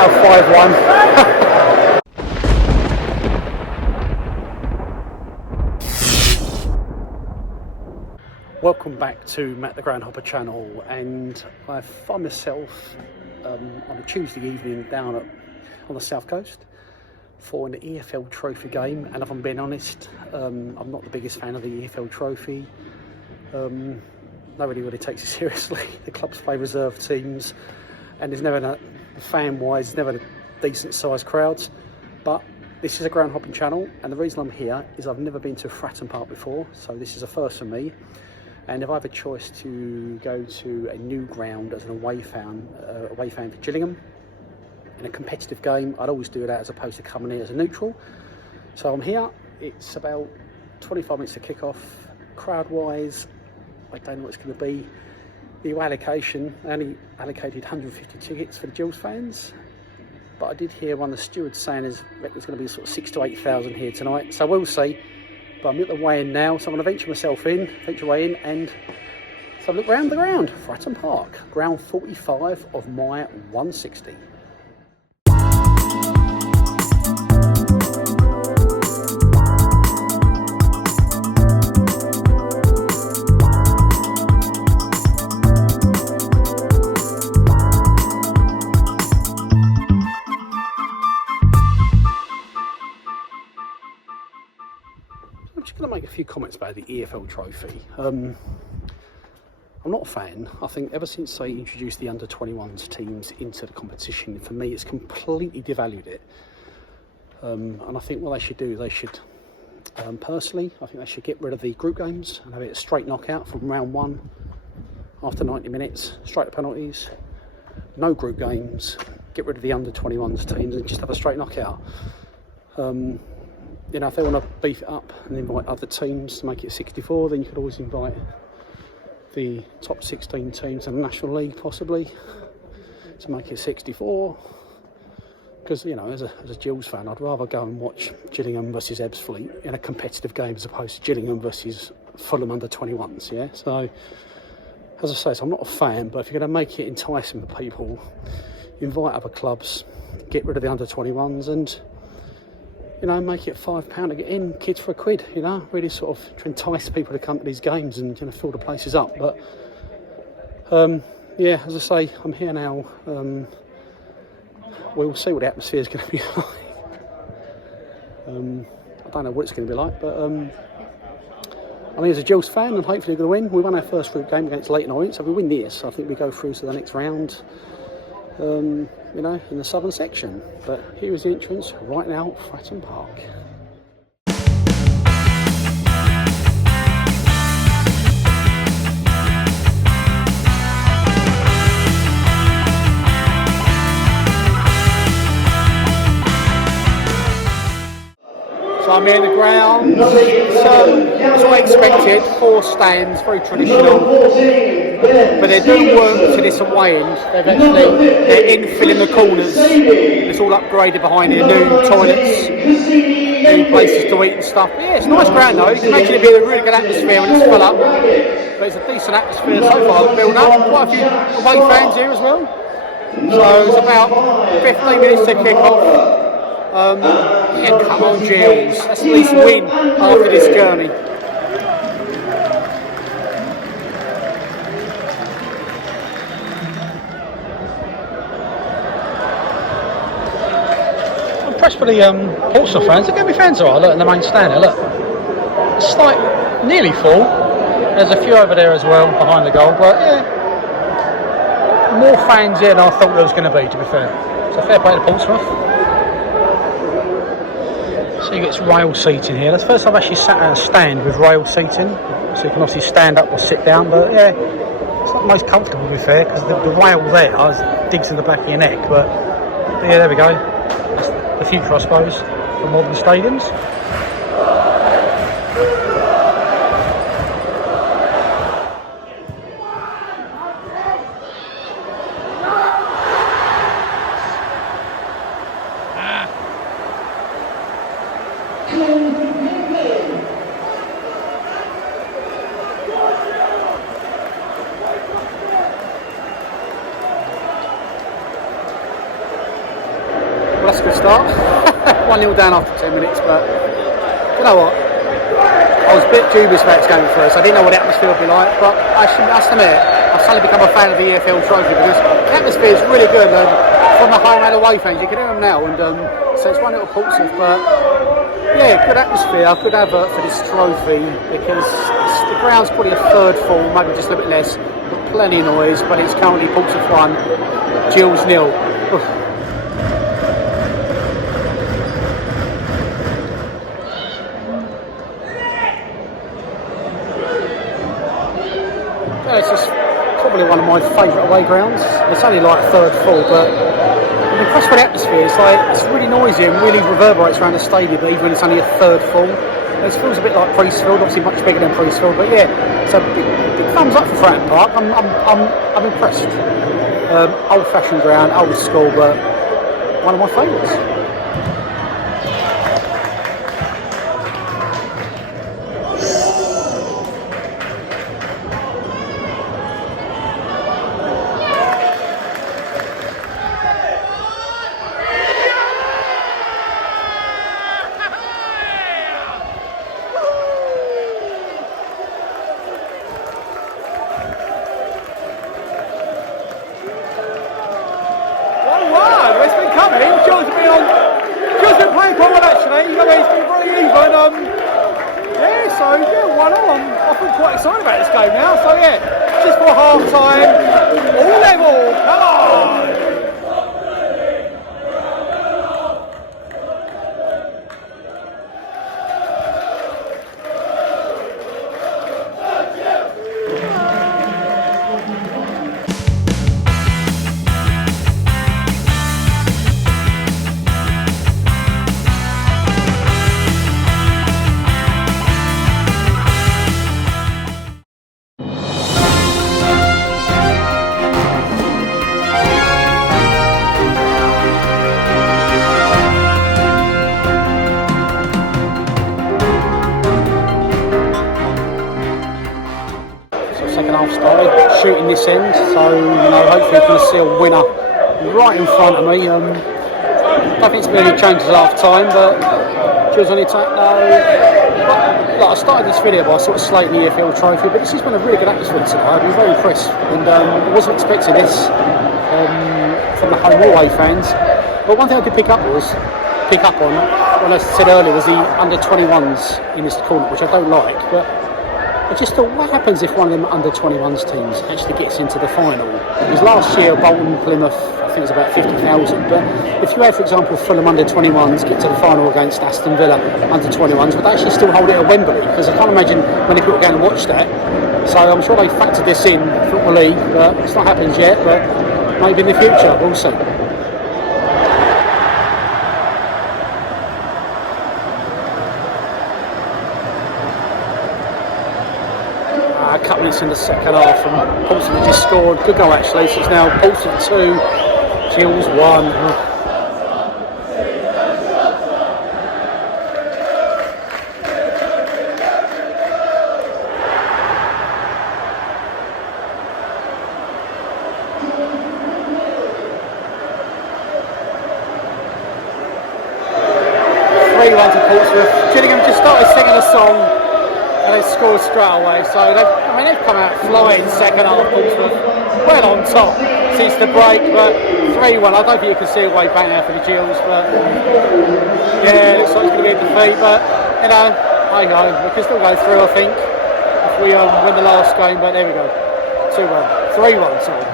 now 5-1. Welcome back to Matt the Groundhopper channel, and I find myself on a Tuesday evening down on the south coast for an EFL Trophy game. And if I'm being honest, I'm not the biggest fan of the EFL Trophy. Nobody really takes it seriously. The clubs play reserve teams, and there's never fan-wise, never decent sized crowds. But this is a ground hopping channel, and the reason I'm here is I've never been to Fratton Park before, so this is a first for me. And if I have a choice to go to a new ground as an away fan for Gillingham in a competitive game, I'd always do that as opposed to coming here as a neutral. So I'm here. It's about 25 minutes to kick off. Crowd-wise, I don't know what it's going to be. The allocation, I only allocated 150 tickets for the Gills fans, but I did hear one of the stewards saying there's going to be sort of 6,000 to 8,000 here tonight. So we'll see. But I'm at the way-in now, so I'm going to venture way in, and so look round the ground. Fratton Park, ground 45 of my 160. I'm just going to make a few comments about the EFL Trophy. I'm not a fan. I think ever since they introduced the under-21s teams into the competition, for me it's completely devalued it. And I think what they should do, personally, I think they should get rid of the group games and have it a straight knockout from round one after 90 minutes, straight to penalties, no group games, get rid of the under-21s teams and just have a straight knockout. You know, if they want to beef it up and invite other teams to make it 64, then you could always invite the top 16 teams in the National League, possibly, to make it 64. Because, you know, as a Gills fan, I'd rather go and watch Gillingham versus Ebbsfleet in a competitive game as opposed to Gillingham versus Fulham under-21s, yeah? So, as I say, so I'm not a fan, but if you're going to make it enticing for people, invite other clubs, get rid of the under-21s and, you know, make it £5 to get in, kids for £1, you know, really sort of to entice people to come to these games and, you know, fill the places up. But, yeah, as I say, I'm here now. We'll see what the atmosphere is going to be like. I don't know what it's going to be like, but I think as a Gills fan, I'm hopefully going to win. We won our first group game against Leighton Orient, so if we win this, I think we go through to the next round. You know, in the southern section. But here is the entrance right now, Fratton Park. So I'm here in the ground. As I expected, 4 stands, very traditional. But they're doing work to this away end. They're infilling the corners. It's all upgraded behind here, new toilets, new places to eat and stuff. But yeah, it's a nice ground though. You can imagine it being a really good atmosphere when it's full up. But it's a decent atmosphere so far, built up. Quite a few away fans here as well. So it's about 15 minutes to kick off. Yeah, come on Gills, let's at least win after this journey. I'm impressed with the Portsmouth fans. The Gillingham fans are look in the main stand there, look. It's like nearly full. There's a few over there as well behind the goal, but yeah, more fans here than I thought there was going to be be fair. So fair play to Portsmouth. So you get rail seating here. That's the first time I've actually sat at a stand with rail seating. So you can obviously stand up or sit down, but yeah, it's not the most comfortable to be fair, because the rail there digs in the back of your neck. But yeah, there we go. That's the future, I suppose, for modern stadiums. that's a good start. 1-0 down after 10 minutes, but you know what? I was a bit dubious about this game at first. I didn't know what the atmosphere would be like, but I should admit, I've suddenly become a fan of the EFL Trophy because the atmosphere is really good. From the home and away fans, you can hear them now, and so it's 1-0 Portsmouth, but yeah, good atmosphere, good advert for this trophy because the ground's probably a third full, maybe just a little bit less, but plenty of noise. But it's currently Portsmouth 1, Gills 0. Yeah, it's just probably one of my favourite away grounds. It's only like third full, but I'm impressed with the atmosphere. It's like it's really noisy and really reverberates around the stadium, even when it's only a third full. It feels a bit like Priestfield, obviously much bigger than Priestfield, but yeah, so big thumbs up for Fratton Park. I'm impressed. Old-fashioned ground, old school, but one of my favourites. Gills been playing quite well actually. You know, he's been very even. Yeah, so yeah, 1-0. I feel quite excited about this game now. So yeah, just for half time, all level. Come on. Second half started, shooting this end, so you know, hopefully going to see a winner right in front of me. I don't think it's been any changes at half time, but Gills on the attack now. Like, I started this video by sort of slating the EFL Trophy, but this has been a really good atmosphere tonight. I've been very impressed, and I wasn't expecting this from the home or away fans. But one thing I did pick up on, when I said earlier, was the under-21s in this tournament, which I don't like, but I just thought, what happens if one of them under-21s teams actually gets into the final? Because last year, Bolton, Plymouth, I think it was about 50,000. But if you had, for example, Fulham under-21s get to the final against Aston Villa under-21s, would they actually still hold it at Wembley? Because I can't imagine many people going to watch that. So I'm sure they factored this in, Football League, but it's not happened yet. But maybe in the future, we'll see. A couple minutes in the second half, and Portsmouth just scored. Good goal actually. So it's now Portsmouth 2, Gills 1. To Portsmouth. Gillingham just started singing a song and they scored straight away. So they've come out flying second half. Portsmouth well on top since the break, but 3-1. I don't think you can see a way back now for the Gills, but yeah, it looks like it's going to be a defeat. But you know, I know we can still go through. I think if we win the last game, but there we go, 2-1, 3-1. Sorry.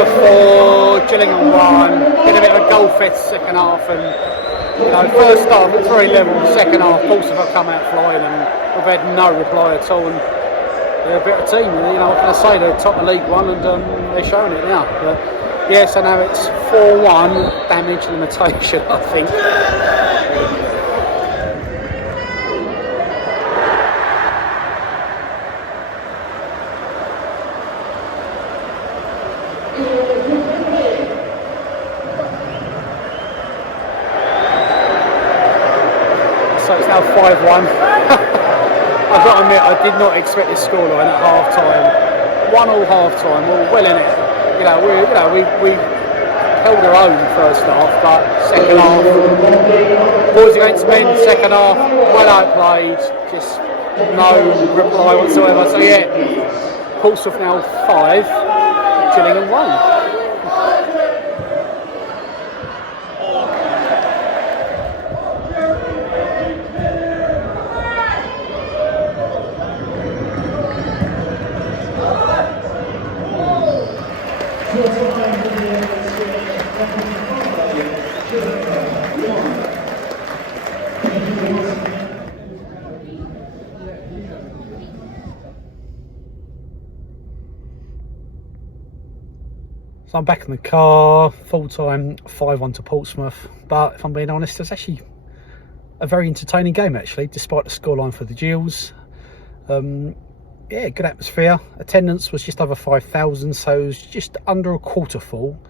For Gillingham 1, did a bit of a goal fest second half, and you know, first half at 3 level, second half Portsmouth have come out flying and we've had no reply at all, and they're a better team, you know, what can I say, they're top of League One and they're showing it now. But yeah, so now it's 4-1, damage limitation I think. 5-1. I've got to admit, I did not expect this scoreline at half time. 1-1 half time, we were well in it. We held our own first half, but second half, boys against men, second half, well outplayed, just no reply whatsoever. So yeah, Portsmouth now 5, Gillingham 1. So I'm back in the car, full time, 5-1 to Portsmouth. But if I'm being honest, it's actually a very entertaining game actually, despite the scoreline for the Gills. Yeah, good atmosphere. Attendance was just over 5,000, so it was just under a quarter full.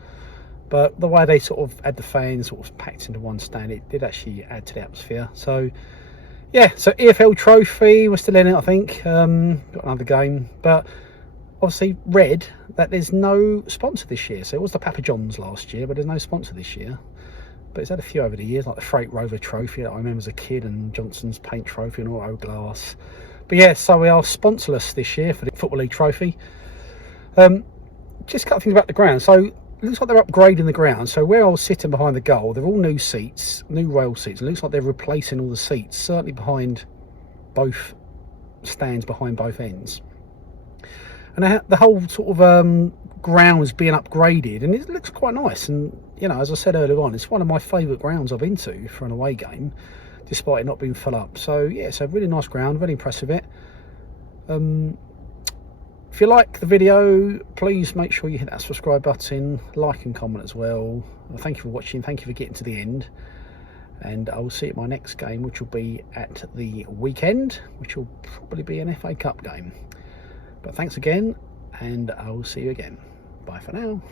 But the way they sort of had the fans sort of packed into one stand, it did actually add to the atmosphere. So yeah, so EFL Trophy, we're still in it, I think. Got another game, but obviously read that there's no sponsor this year. So it was the Papa John's last year, but there's no sponsor this year. But it's had a few over the years, like the Freight Rover Trophy that I remember as a kid, and Johnson's Paint Trophy and Auto Glass. But yeah, so we are sponsorless this year for the Football League Trophy. Just a couple of things about the ground. So it looks like they're upgrading the ground. So where I was sitting behind the goal, they're all new seats, new rail seats. It looks like they're replacing all the seats, certainly behind both stands, behind both ends. And the whole sort of ground's being upgraded, and it looks quite nice. And you know, as I said earlier on, it's one of my favourite grounds I've been to for an away game, despite it not being full up. So yeah, it's a really nice ground, really impressed with it. If you like the video, please make sure you hit that subscribe button, like and comment as well. Thank you for watching, thank you for getting to the end, and I will see you at my next game, which will be at the weekend, which will probably be an FA Cup game. But thanks again, and I will see you again. Bye for now.